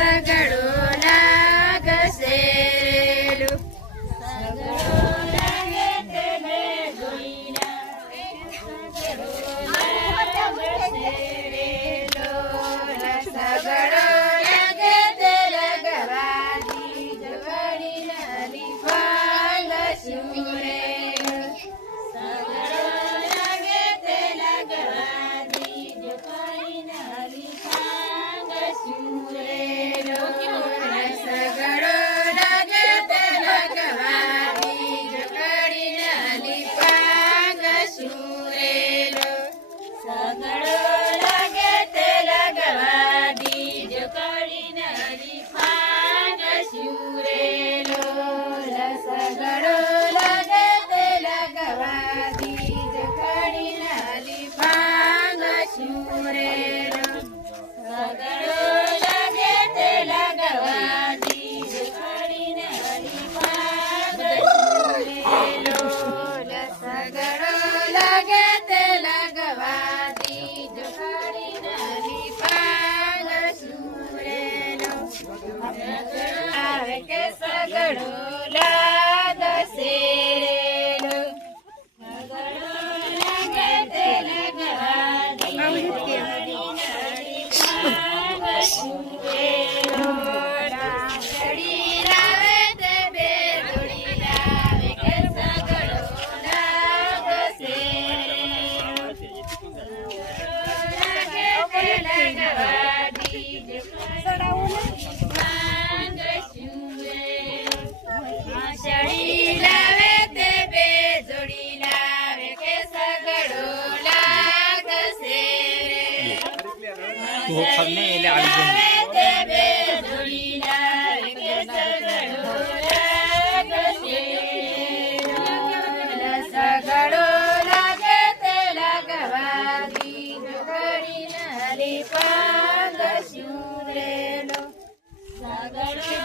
સગડો લાગશે રેલો સગડો લાગે તેને જોઈના સગડો લાગશે રેલો સગડો લાગે તે લગવાદી જોડી નાની પાંગ સુરે સગડો લાગશે રેલો સગડો લાગે તે લગવાદી ડાંગડી લાવે તે બે જોડી લાવે કે સગડો લાગશે લાગે તે લગવાદી લાવે તે બે જોડી લાવે કે સગડો લાગશે લાવે તે બે જોડી લાવે કે સગડો લાગશે સગડો લાગે તે લગવાદી જોડી નાલી પાંગ સુરેલો સગડો